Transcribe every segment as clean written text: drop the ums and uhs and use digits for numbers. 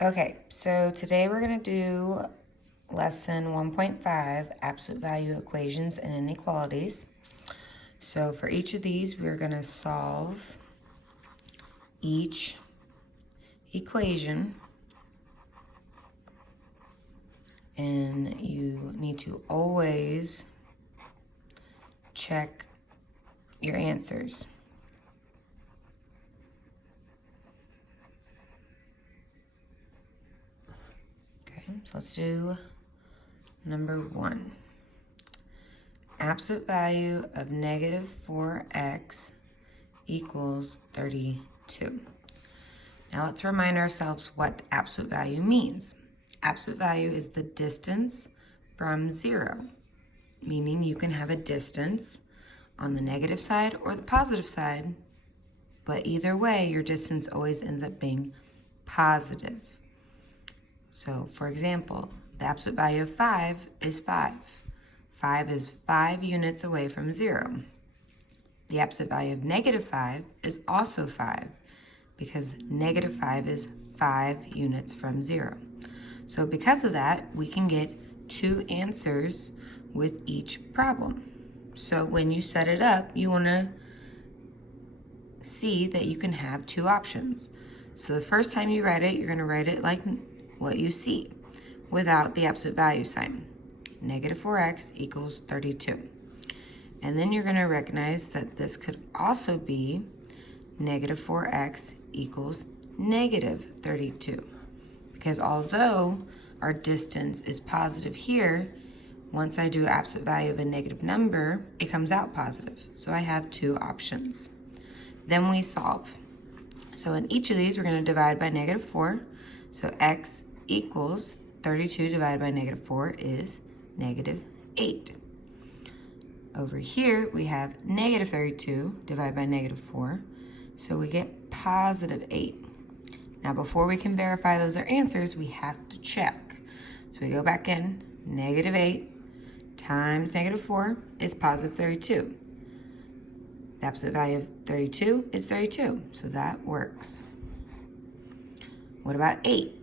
Okay, so today we're going to do lesson 1.5, absolute value equations and inequalities. So for each of these, we're going to solve each equation, and you need to always check your answers. So let's do number 1. Absolute value of negative 4x equals 32. Now let's remind ourselves what absolute value means. Absolute value is the distance from 0, meaning you can have a distance on the negative side or the positive side, but either way, your distance always ends up being positive. So, for example, the absolute value of 5 is 5. 5 is 5 units away from 0. The absolute value of negative 5 is also 5, because negative 5 is 5 units from 0. So because of that, we can get 2 answers with each problem. So when you set it up, you want to see that you can have 2 options. So the first time you write it, you're going to write it like what you see without the absolute value sign. Negative 4x equals 32. And then you're going to recognize that this could also be negative 4x equals negative 32. Because although our distance is positive here, once I do absolute value of a negative number, it comes out positive. So I have 2 options. Then we solve. So in each of these, we're going to divide by negative 4. So x equals 32 divided by negative 4 is negative 8. Over here, we have negative 32 divided by negative 4. So we get positive 8. Now, before we can verify those are answers, we have to check. So we go back in, negative 8 times negative 4 is positive 32. The absolute value of 32 is 32, so that works. What about 8?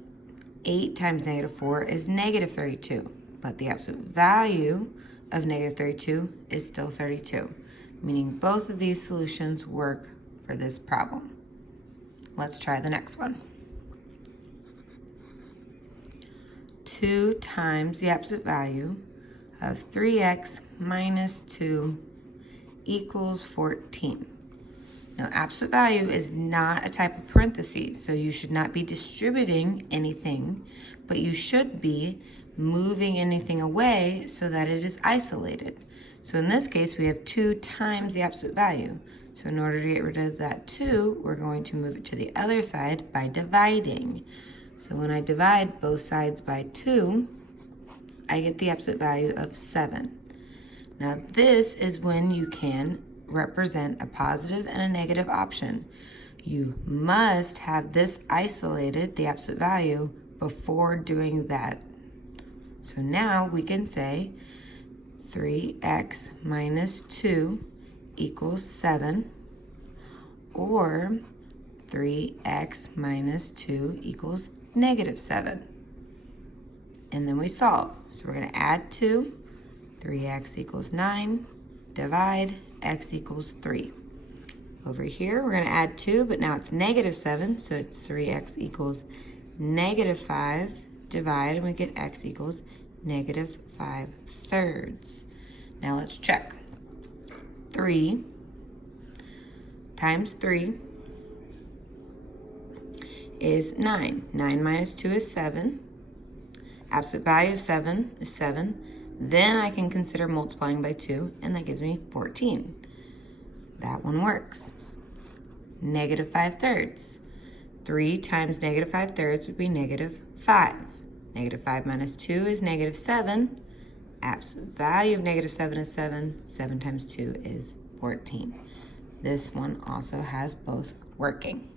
8 times negative 4 is negative 32, but the absolute value of negative 32 is still 32, meaning both of these solutions work for this problem. Let's try the next one. 2 times the absolute value of 3x minus 2 equals 14. Now, absolute value is not a type of parenthesis, so you should not be distributing anything, but you should be moving anything away so that it is isolated. So in this case, we have 2 times the absolute value. So in order to get rid of that 2, we're going to move it to the other side by dividing. So when I divide both sides by 2, I get the absolute value of 7. Now this is when you can represent a positive and a negative option. You must have this isolated, the absolute value, before doing that. So now we can say 3x minus 2 equals 7, or 3x minus 2 equals negative 7. And then we solve. So we're going to add 2, 3x equals 9, divide, x equals 3. Over here, we're going to add 2, but now it's negative 7, so it's 3x equals negative 5, divide, and we get x equals negative 5 thirds. Now let's check. 3 times 3 is 9. 9 minus 2 is 7. Absolute value of 7 is 7. Then I can consider multiplying by 2, and that gives me 14. That one works. Negative 5 thirds. 3 times negative 5 thirds would be negative 5. Negative 5 minus 2 is negative 7. Absolute value of negative 7 is 7. 7 times 2 is 14. This one also has both working.